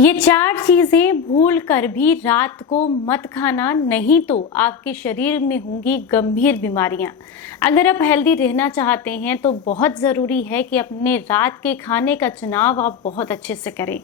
ये 4 चीजें भूल कर भी रात को मत खाना, नहीं तो आपके शरीर में होंगी गंभीर बीमारियां। अगर आप हेल्दी रहना चाहते हैं तो बहुत ज़रूरी है कि अपने रात के खाने का चुनाव आप बहुत अच्छे से करें।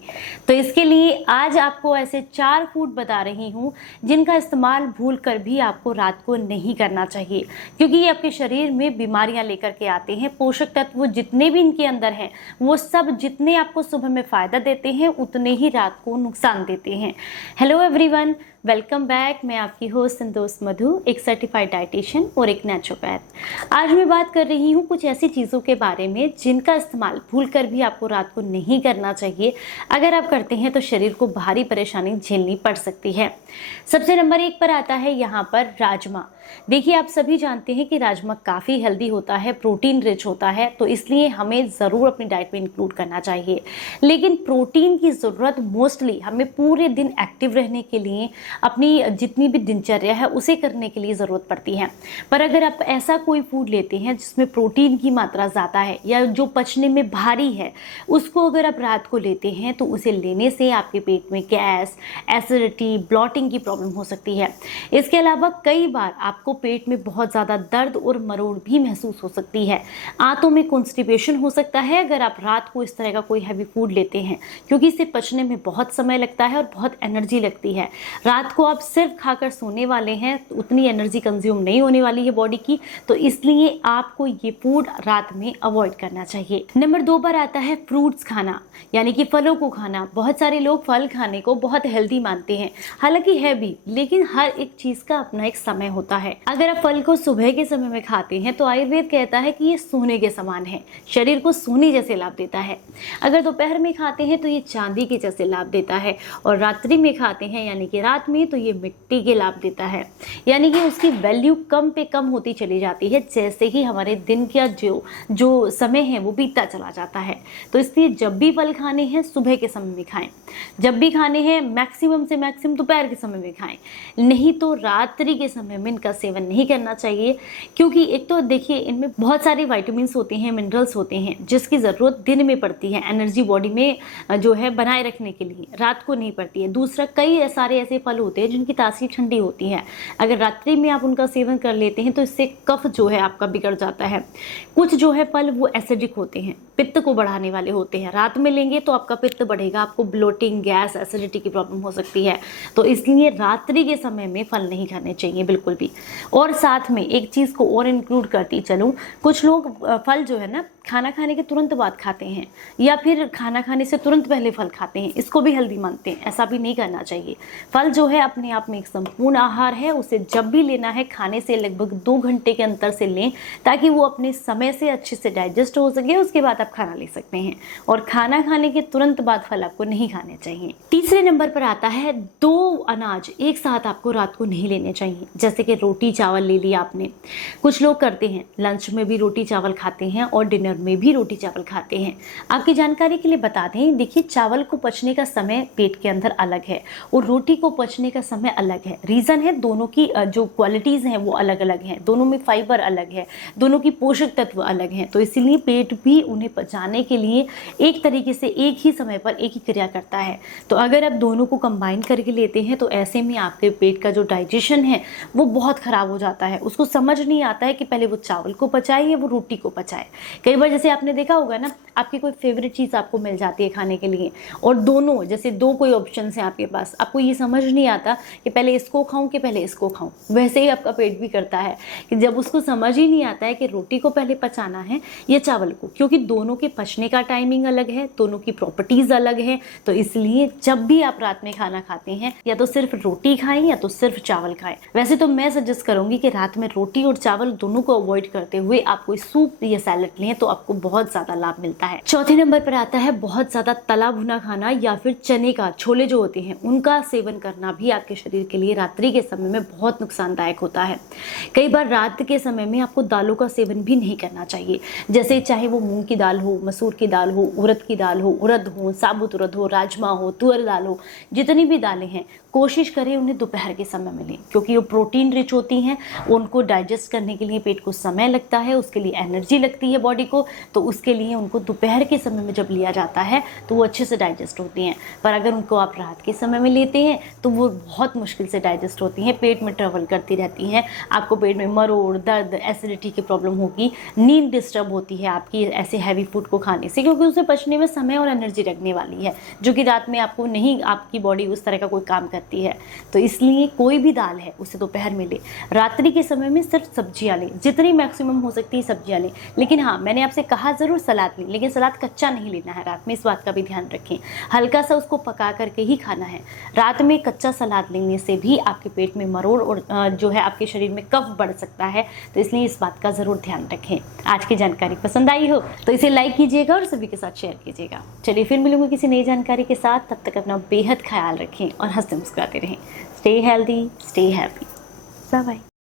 तो इसके लिए आज आपको ऐसे 4 फूड बता रही हूँ जिनका इस्तेमाल भूल कर भी आपको रात को नहीं करना चाहिए, क्योंकि ये आपके शरीर में बीमारियां लेकर के आते हैं। पोषक तत्व जितने भी इनके अंदर हैं वो सब जितने आपको सुबह में फ़ायदा देते हैं उतने ही रात को नुकसान देते हैं। Hello everyone, welcome back. मैं आपकी होस्ट संतोष मधु, एक सर्टिफाइड डाइटिशियन और एक नेचुरोपैथ। आज मैं बात कर रही हूँ कुछ ऐसी चीज़ों के बारे में जिनका इस्तेमाल भूल कर भी आपको रात को नहीं करना चाहिए। अगर आप करते हैं तो शरीर को भारी परेशानी झेलनी पड़ सकती है। सबसे नंबर 1 पर आता है यहाँ पर राजमा। देखिए, आप सभी जानते हैं कि राजमा काफ़ी हेल्दी होता है, प्रोटीन रिच होता है, तो इसलिए हमें ज़रूर अपनी डाइट में इंक्लूड करना चाहिए। लेकिन प्रोटीन की ज़रूरत मोस्टली हमें पूरे दिन एक्टिव रहने के लिए, अपनी जितनी भी दिनचर्या है उसे करने के लिए ज़रूरत पड़ती है। पर अगर आप ऐसा कोई फूड लेते हैं जिसमें प्रोटीन की मात्रा ज़्यादा है या जो पचने में भारी है, उसको अगर आप रात को लेते हैं तो उसे लेने से आपके पेट में गैस, एसिडिटी, ब्लॉटिंग की प्रॉब्लम हो सकती है। इसके अलावा कई बार आपको पेट में बहुत ज़्यादा दर्द और मरोड़ भी महसूस हो सकती है। आंतों में कॉन्स्टिपेशन हो सकता है अगर आप रात को इस तरह का कोई हैवी फूड लेते हैं, क्योंकि इसे पचने में बहुत समय लगता है और बहुत एनर्जी लगती है। रात को आप सिर्फ खाकर सोने वाले हैं तो उतनी एनर्जी कंज्यूम नहीं होने वाली है बॉडी की, तो इसलिए आपको ये फूड रात में अवॉइड करना चाहिए। नंबर 2 पर आता है फ्रूट्स खाना, यानी कि फलों को खाना। बहुत सारे लोग फल खाने को बहुत हेल्दी मानते हैं, हालांकि है भी, लेकिन हर एक चीज का अपना एक समय होता है। अगर आप फल को सुबह के समय में खाते हैं तो आयुर्वेद कहता है कि ये सोने के समान है, शरीर को सोने जैसे लाभ देता है। अगर दोपहर में खाते हैं तो ये चांदी के जैसे लाभ देता है, और रात्रि में खाते हैं यानी कि रात में तो ये मिट्टी के लाभ देता है। यानी कि उसकी वैल्यू कम पे कम होती चली जाती है जैसे ही हमारे दिन का जो समय है वो बीतता चला जाता है। तो इसलिए जब भी फल खाने हैं सुबह के समय में खाएं, जब भी खाने हैं मैक्सिमम से मैक्सिमम दोपहर के समय में खाएं, नहीं तो रात्रि के समय में इनका सेवन नहीं करना चाहिए। क्योंकि एक तो देखिए, इनमें बहुत सारे विटामिन्स होते हैं, मिनरल्स होते हैं जिसकी ज़रूरत दिन में पड़ती है एनर्जी बॉडी में जो है बनाए रखने के लिए, रात को नहीं पड़ती है। दूसरा, कई सारे ऐसे फल होते हैं जिनकी तासीर ठंडी होती है, अगर रात्रि में आप उनका सेवन कर लेते हैं तो इससे कफ जो है आपका बिगड़ जाता है। कुछ जो है फल वो एसिडिक होते हैं, पित्त को बढ़ाने वाले होते हैं, रात में लेंगे तो आपका पित्त बढ़ेगा, आपको ब्लोटिंग, गैस, एसिडिटी की प्रॉब्लम हो सकती है। तो इसलिए रात्रि के समय में फल नहीं खाने चाहिए बिल्कुल भी। और साथ में एक चीज़ को और इंक्लूड करती चलूँ, कुछ लोग फल जो है ना खाना खाने के तुरंत बाद खाते हैं या फिर खाना खाने से तुरंत पहले फल खाते हैं, इसको भी हेल्दी मानते हैं। ऐसा भी नहीं करना चाहिए। फल जो है अपने आप में एक संपूर्ण आहार है, उसे जब भी लेना है खाने से लगभग 2 घंटे के अंतर से लें, ताकि वो अपने समय से अच्छे से डाइजेस्ट हो सके। उसके बाद आप खाना ले सकते हैं, और खाना खाने के तुरंत बाद फल आपको नहीं खाने चाहिए। तीसरे नंबर पर आता है 2 अनाज एक साथ आपको रात को नहीं लेने चाहिए, जैसे कि रोटी चावल ले लिया आपने। कुछ लोग करते हैं लंच में भी रोटी चावल खाते हैं और डिनर में भी रोटी चावल खाते हैं। आपकी जानकारी के लिए बता दें, देखिए, चावल को पचने का समय पेट के अंदर अलग है और रोटी को पचने का समय अलग है। रीज़न है, दोनों की जो क्वालिटीज़ हैं वो अलग अलग हैं, दोनों में फाइबर अलग है, दोनों की पोषक तत्व अलग हैं। तो इसीलिए पेट भी उन्हें पचाने के लिए एक तरीके से एक ही समय पर एक ही क्रिया करता है। तो अगर आप दोनों को कंबाइन करके लेते हैं तो ऐसे में आपके पेट का जो डाइजेशन है वो बहुत ख़राब हो जाता है। उसको समझ नहीं आता है कि पहले वो चावल को पचाए या वो रोटी को पचाए। कई बार जैसे आपने देखा होगा ना, आपकी कोई फेवरेट चीज़ आपको मिल जाती है खाने के लिए, और दोनों जैसे 2 कोई ऑप्शन हैं आपके पास, आपको ये समझ नहीं आता कि पहले इसको खाऊं कि पहले इसको खाऊं। वैसे ही आपका पेट भी करता है कि जब उसको समझ ही नहीं आता है कि रोटी को पहले पचाना है या चावल को, क्योंकि दोनों के पचने का टाइमिंग अलग है, दोनों की प्रॉपर्टीज़ अलग है। तो इसलिए जब भी आप रात में खाना खाते हैं या तो सिर्फ रोटी खाएं या तो सिर्फ चावल खाएं। वैसे तो मैं सजेस्ट करूंगी कि रात में रोटी और चावल दोनों को अवॉइड करते हुए आप कोई सूप या सैलेड लें तो आपको बहुत ज़्यादा लाभ मिलता है। चौथे नंबर पर आता है बहुत ज़्यादा तला भुना खाना या फिर चने का, छोले जो होते हैं उनका सेवन करना भी आपके शरीर के लिए रात्रि के समय में बहुत नुकसानदायक होता है। कई बार रात के समय में आपको दालों का सेवन भी नहीं करना चाहिए, जैसे चाहे वो मूंग की दाल हो, मसूर की दाल हो, उड़द की दाल हो, उड़द हो, साबुत उड़द हो, राजमा हो, तुअर दाल हो, जितनी भी दालें हैं कोशिश करें उन्हें दोपहर के समय में लें, क्योंकि वो प्रोटीन रिच होती हैं। उनको डाइजेस्ट करने के लिए पेट को समय लगता है, उसके लिए एनर्जी लगती है बॉडी को, तो उसके लिए उनको दोपहर के समय में जब लिया जाता है तो वो अच्छे से डाइजेस्ट होती हैं। पर अगर उनको आप रात के समय में लेते हैं तो वो बहुत मुश्किल से डाइजेस्ट होती हैं, पेट में ट्रेवल करती रहती हैं, आपको पेट में मरोड़, दर्द, एसिडिटी की प्रॉब्लम होगी, नींद डिस्टर्ब होती है आपकी ऐसे हैवी फूड को खाने से, क्योंकि उसे पचने में समय और एनर्जी लगने वाली है, जो कि रात में आपको नहीं, आपकी बॉडी उस तरह का कोई काम करती है। तो इसलिए कोई भी दाल है उसे दोपहर में ले। रात्रि के समय में सिर्फ सब्जियां लें, जितनी मैक्सिमम हो सकती है सब्जियां लें। लेकिन हाँ, मैंने आपसे कहा जरूर सलाद लें, लेकिन सलाद कच्चा नहीं लेना है रात में, इस बात का भी ध्यान रखें। हल्का सा उसको पका करके ही खाना है। रात में कच्चा सलाद लेने से भी आपके पेट में मरोड़ और जो है आपके शरीर में कफ बढ़ सकता है, तो इसलिए इस बात का जरूर ध्यान रखें। आज की जानकारी पसंद आई हो तो इसे लाइक कीजिएगा और सभी के साथ शेयर कीजिएगा। चलिए फिर मिलूंगी किसी नई जानकारी के साथ, तब तक अपना बेहद ख्याल रखें और हंसते मुस्कुराते रहें। Stay healthy, stay happy. Bye bye.